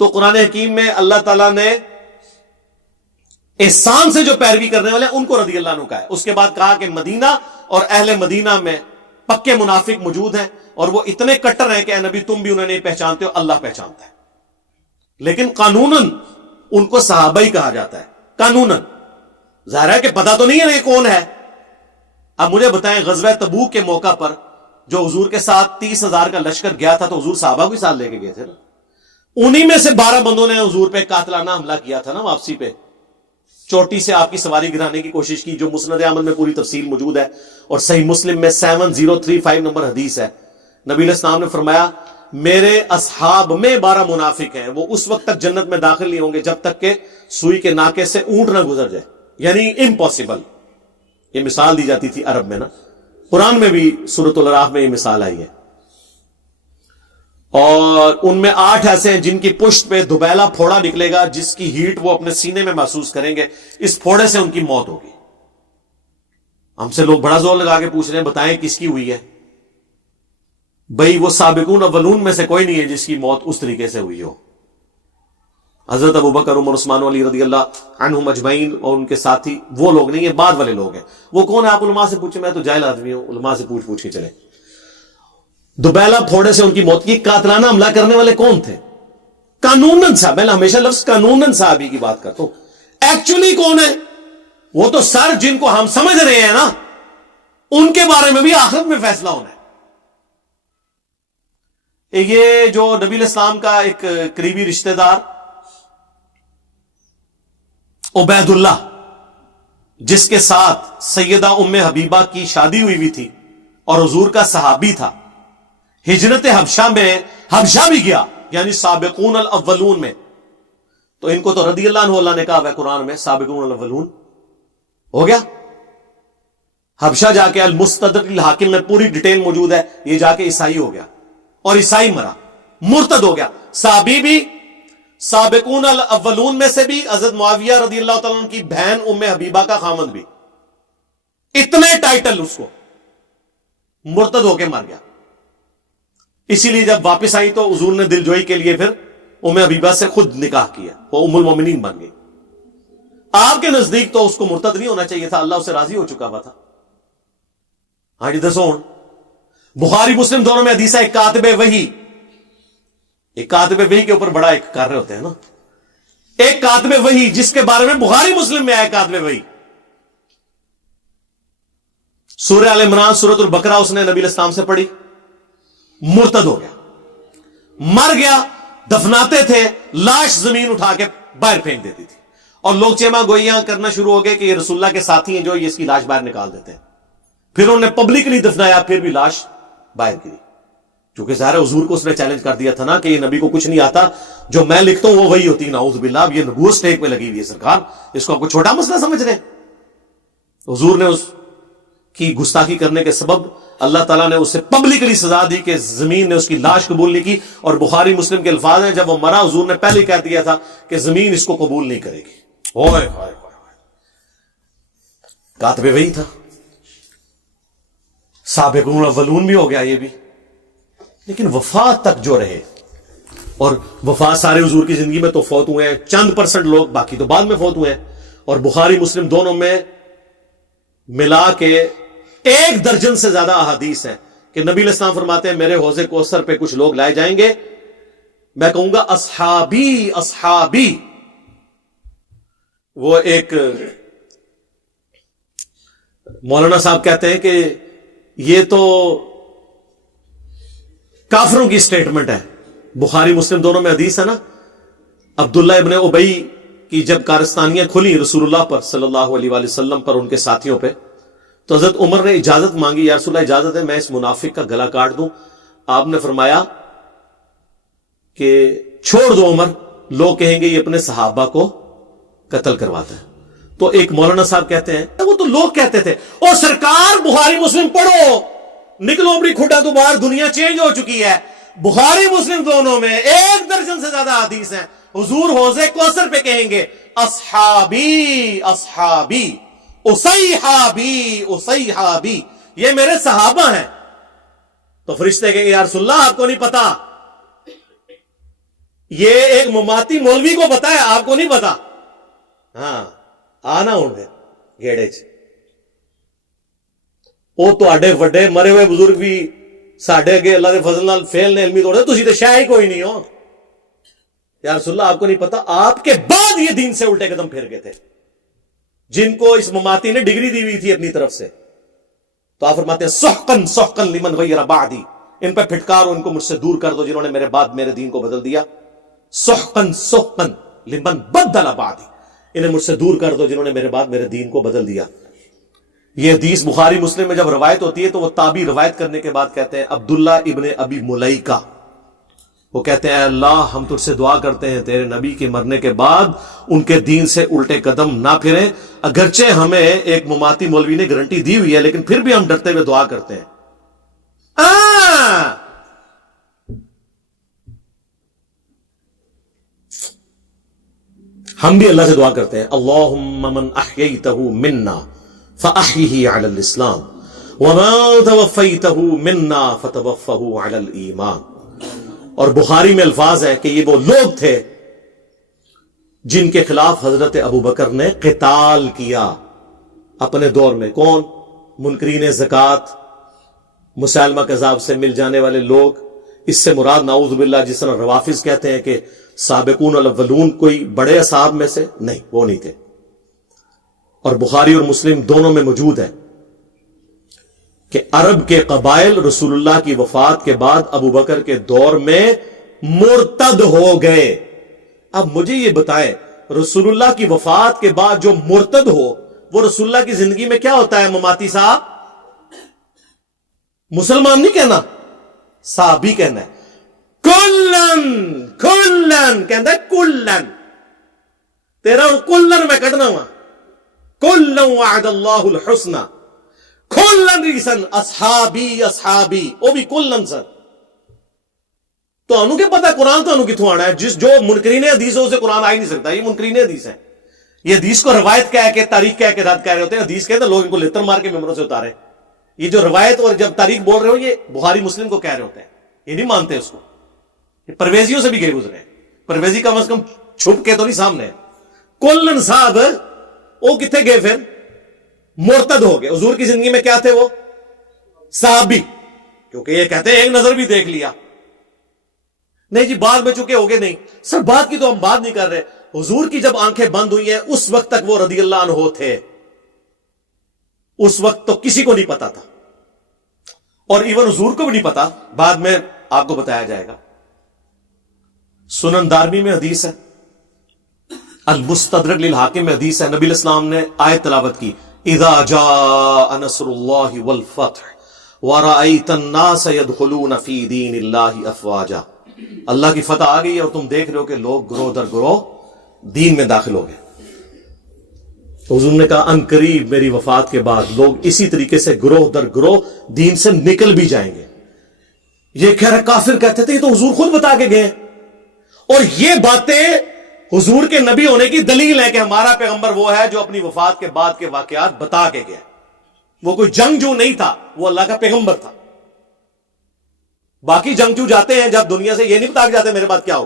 تو قرآن حکیم میں اللہ تعالیٰ نے احسان سے جو پیروی کرنے والے ان کو رضی اللہ عنہ کہا ہے. اس کے بعد کہا کہ مدینہ اور اہل مدینہ میں پکے منافق موجود ہیں اور وہ اتنے کٹر ہیں کہ اے نبی تم بھی انہیں نہیں پہچانتے ہو، اللہ پہچانتا ہے. لیکن قانوناً ان کو صحابہ ہی کہا جاتا ہے. قانوناً ظاہر ہے کہ پتہ تو نہیں ہے یہ کون ہے. اب مجھے بتائیں غزوہ تبوک کے موقع پر جو حضور کے ساتھ 30,000 کا لشکر گیا تھا تو حضور صحابہ کو ساتھ لے کے گئے تھے نا. انہی میں سے 12 بندوں نے حضور پہ قاتلانہ حملہ کیا تھا نا واپسی پہ. چوٹی سے آپ کی سواری گرانے کی کوشش کی، جو مسند احمد میں پوری تفصیل موجود ہے اور صحیح مسلم میں 7035 نمبر حدیث ہے. نبی علیہ السلام نے فرمایا میرے اصحاب میں 12 منافق ہیں، وہ اس وقت تک جنت میں داخل نہیں ہوں گے جب تک کہ سوئی کے ناکے سے اونٹ نہ گزر جائے. یعنی امپاسبل. یہ مثال دی جاتی تھی عرب میں نا. قرآن میں بھی سورۃ الاعراف میں یہ مثال آئی ہے. اور ان میں 8 ایسے ہیں جن کی پشت پہ دبیلا پھوڑا نکلے گا جس کی ہیٹ وہ اپنے سینے میں محسوس کریں گے. اس پھوڑے سے ان کی موت ہوگی. ہم سے لوگ بڑا زور لگا کے پوچھ رہے ہیں بتائیں کس کی ہوئی ہے. بھئی وہ سابقون اولون میں سے کوئی نہیں ہے جس کی موت اس طریقے سے ہوئی ہو. حضرت ابوبکر عمر عثمان علی رضی اللہ عنہم اجمعین اور ان کے ساتھی وہ لوگ نہیں ہیں، بعد والے لوگ ہیں. وہ کون ہے آپ علماء سے پوچھیں، میں تو جاہل آدمی ہوں، علماء سے پوچھ کے چلیں. دوبیلا پھوڑے سے ان کی موت. یہ قاتلانہ حملہ کرنے والے کون تھے؟ قانوناً صاحب. میں ہمیشہ لفظ قانوناً صحابی کی بات کرتا ہوں. ایکچولی کون ہے؟ وہ تو سر جن کو ہم سمجھ رہے ہیں نا، ان کے بارے میں بھی آخرت میں فیصلہ ہونا ہے. یہ جو نبی علیہ السلام کا ایک قریبی رشتہ دار عبید اللہ، جس کے ساتھ سیدہ ام حبیبہ کی شادی ہوئی تھی اور حضور کا صحابی تھا، ہجرت حبشہ میں حبشہ بھی گیا، یعنی سابقون الاولون میں. تو ان کو تو رضی اللہ عنہ اللہ نے کہا ہے قرآن میں سابقون الاولون. ہو گیا. حبشہ جا کے المستدرک الحاکم میں پوری ڈیٹیل موجود ہے. یہ جا کے عیسائی ہو گیا اور عیسائی مرا، مرتد ہو گیا. صحابی بھی سابقون الاولون میں سے بھی، حضرت معاویہ رضی اللہ تعالیٰ عنہ کی بہن ام حبیبہ کا خامند بھی. اتنے ٹائٹل اس کو، مرتد ہو کے مر گیا. اسی لیے جب واپس آئی تو حضور نے دل جوئی کے لیے پھر ام حبیبہ سے خود نکاح کیا، وہ ام المومنین بن گئی. آپ کے نزدیک تو اس کو مرتد نہیں ہونا چاہیے تھا، اللہ اسے راضی ہو چکا ہوا تھا. ہاں جی دسو. بخاری مسلم دونوں میں حدیث ہے ایک کاتب وحی. ایک کاتب وحی کے اوپر بڑا ایک کر رہے ہوتے ہیں نا. ایک کاتب وحی جس کے بارے میں بخاری مسلم میں آیا کاتب وحی. سورہ آل عمران سورۃ البقرہ اس نے نبی علیہ السلام سے پڑھی، مرتد ہو گیا، مر گیا. دفناتے تھے لاش زمین اٹھا کے باہر پھینک دیتی تھی اور لوگ چیما گوئیاں کرنا شروع ہو گئے کہ یہ رسول اللہ کے ساتھی ہیں جو یہ اس کی لاش باہر نکال دیتے ہیں. پھر انہوں نے پبلکلی دفنایا، پھر بھی لاش باہر گری. چونکہ ظاہر حضور کو اس نے چیلنج کر دیا تھا نا کہ یہ نبی کو کچھ نہیں آتا، جو میں لکھتا ہوں وہ وہی ہوتی. نعوذ باللہ. اب یہ نبوت سٹیک پہ لگی ہوئی ہے سرکار، اس کو آپ کو چھوٹا مسئلہ سمجھ رہے ہیں. حضور نے اس کی گستاخی کرنے کے سبب اللہ تعالیٰ نے اسے پبلکلی سزا دی کہ زمین نے اس کی لاش قبول نہیں کی. اور بخاری مسلم کے الفاظ ہیں جب وہ مرا حضور نے پہلے کہہ دیا تھا کہ زمین اس کو قبول نہیں کرے گی. اوئے ہوئے کاتب وہی تھا. سابقون الاولون بھی ہو گیا یہ بھی. لیکن وفات تک جو رہے، اور وفات سارے حضور کی زندگی میں تو فوت ہوئے ہیں، چند % لوگ باقی تو بعد میں فوت ہوئے ہیں. اور بخاری مسلم دونوں میں ملا کے 1 درجن سے زیادہ احادیث ہیں کہ نبی علیہ السلام فرماتے ہیں میرے حوض کوثر پہ کچھ لوگ لائے جائیں گے، میں کہوں گا اصحابی اصحابی. وہ ایک مولانا صاحب کہتے ہیں کہ یہ تو کافروں کی سٹیٹمنٹ ہے. بخاری مسلم دونوں میں حدیث ہے نا، عبداللہ ابن ابی کی جب کارستانیاں کھلی رسول اللہ پر صلی اللہ علیہ وآلہ وسلم پر ان کے ساتھیوں پہ، تو حضرت عمر نے اجازت مانگی، یا رسول اللہ اجازت ہے میں اس منافق کا گلا کاٹ دوں. آپ نے فرمایا کہ چھوڑ دو عمر، لوگ کہیں گے یہ اپنے صحابہ کو قتل کرواتا ہے. تو ایک مولانا صاحب کہتے ہیں وہ تو لوگ کہتے تھے او سرکار بخاری مسلم پڑھو، نکلو اپنی کھٹا تو باہر، دنیا چینج ہو چکی ہے. بخاری مسلم دونوں میں 1 درجن سے زیادہ حدیث ہیں. حضور حوض کوثر پہ کہیں گے اصحابی اصحابی اصیحابی اصیحابی، یہ میرے صحابہ ہیں. تو فرشتے کہیں گے یا رسول اللہ آپ کو نہیں پتا یہ ایک مماتی مولوی کو پتا ہے, آپ کو نہیں پتا. ہاں آنا ہوں گے گیڑے چ وہ تواڈے وڈے مرے ہوئے بزرگ بھی ساڈے اگے اللہ دے فضل نال فیل نے علمی توڑے, تسی تے شاہ ہی کوئی نہیں ہو. یا رسول اللہ آپ کو نہیں پتا, آپ کے بعد یہ دین سے الٹے قدم پھر گئے تھے جن کو اس مماتی نے ڈگری دی ہوئی تھی اپنی طرف سے. تو آپ فرماتے ہیں سحقن سحقن لمن غیر بعدی, ان پہ پھٹکارو, ان کو مجھ سے دور کر دو جنہوں نے میرے بعد میرے دین کو بدل دیا. سحقن سحقن لمن بدل بعدی, انہیں مجھ سے دور کر دو جنہوں نے میرے بعد میرے دین کو بدل دیا. یہ حدیث بخاری مسلم میں جب روایت ہوتی ہے تو وہ تابعی روایت کرنے کے بعد کہتے ہیں عبداللہ ابن ابی ملیکہ, وہ کہتے ہیں اے اللہ ہم تجھ سے دعا کرتے ہیں تیرے نبی کے مرنے کے بعد ان کے دین سے الٹے قدم نہ پھریں, اگرچہ ہمیں ایک مماتی مولوی نے گارنٹی دی ہوئی ہے لیکن پھر بھی ہم ڈرتے ہوئے دعا کرتے ہیں. ہم بھی اللہ سے دعا کرتے ہیں اللہم من احییتہ منا فاحیہ علی الاسلام ومن توفیتہ منا فتوفہ علی الایمان. اور بخاری میں الفاظ ہے کہ یہ وہ لوگ تھے جن کے خلاف حضرت ابو بکر نے قتال کیا اپنے دور میں. کون؟ منکرین زکوٰۃ, مسالمہ کذاب سے مل جانے والے لوگ. اس سے مراد نعوذ باللہ جس طرح روافظ کہتے ہیں کہ سابقون الاولون کوئی بڑے اصحاب میں سے نہیں, وہ نہیں تھے. اور بخاری اور مسلم دونوں میں موجود ہے کہ عرب کے قبائل رسول اللہ کی وفات کے بعد ابو بکر کے دور میں مرتد ہو گئے. اب مجھے یہ بتائیں رسول اللہ کی وفات کے بعد جو مرتد ہو وہ رسول اللہ کی زندگی میں کیا ہوتا ہے؟ مماتی صاحب, مسلمان نہیں کہنا, صحابی کہنا ہے. کلن کلن کہنا ہے, کلن تیرا کلن میں کٹنا ہوا. کلن وعد اللہ الحسنى کلن ریسن اصحابی اصحابی, وہ بھی کلن سن. تو انہوں کے پتا قرآن تو انہوں کتوں آنا ہے؟ جس جو منکرین حدیث ہو اسے قرآن آ ہی نہیں سکتا. یہ منکرین حدیث ہیں, یہ حدیث کو روایت کہہ کے تاریخ کہہ کے رد کہہ رہے ہوتے ہیں. حدیث کہتے ہیں لوگ ان کو لتر مار کے ممبروں سے اتارے. یہ جو روایت اور جب تاریخ بول رہے ہو یہ بخاری مسلم کو کہہ رہے ہوتے ہیں, یہ نہیں مانتے اس کو. یہ پرویزیوں سے بھی گئے گزرے ہیں, پرویزی کم از کم چھپ کے تو نہیں سامنے ہے. کلن صاحب وہ کتنے گئے؟ پھر مرتد ہو گئے. حضور کی زندگی میں کیا تھے وہ؟ صحابی. کیونکہ یہ کہتے ہیں ایک نظر بھی دیکھ لیا. نہیں جی بعد میں چکے ہو گئے. نہیں سر بات کی تو ہم بات نہیں کر رہے. حضور کی جب آنکھیں بند ہوئی ہیں اس وقت تک وہ رضی اللہ عنہ تھے. اس وقت تو کسی کو نہیں پتا تھا, اور ایون حضور کو بھی نہیں پتا. بعد میں آپ کو بتایا جائے گا. سنن دارمی میں حدیث ہے, المستدرک للحاکم میں حدیث ہے, نبی الاسلام نے آیت تلاوت کی اذا جاء نصر اللہ والفتح ورأیت الناس يدخلون فی دین اللہ افواجا. اللہ کی فتح آ گئی ہے اور تم دیکھ رہے ہو کہ لوگ گروہ در گروہ دین میں داخل ہو گئے. تو حضور نے کہا ان قریب میری وفات کے بعد لوگ اسی طریقے سے گروہ در گروہ دین سے نکل بھی جائیں گے. یہ کہہ رہے کافر کہتے تھے, یہ تو حضور خود بتا کے گئے. اور یہ باتیں حضور کے نبی ہونے کی دلیل ہے کہ ہمارا پیغمبر وہ ہے جو اپنی وفات کے بعد کے واقعات بتا کے گیا. وہ کوئی جنگجو نہیں تھا, وہ اللہ کا پیغمبر تھا. باقی جنگجو جاتے ہیں جب دنیا سے, یہ نہیں بتا کے جاتے میرے بعد کیا ہوگا.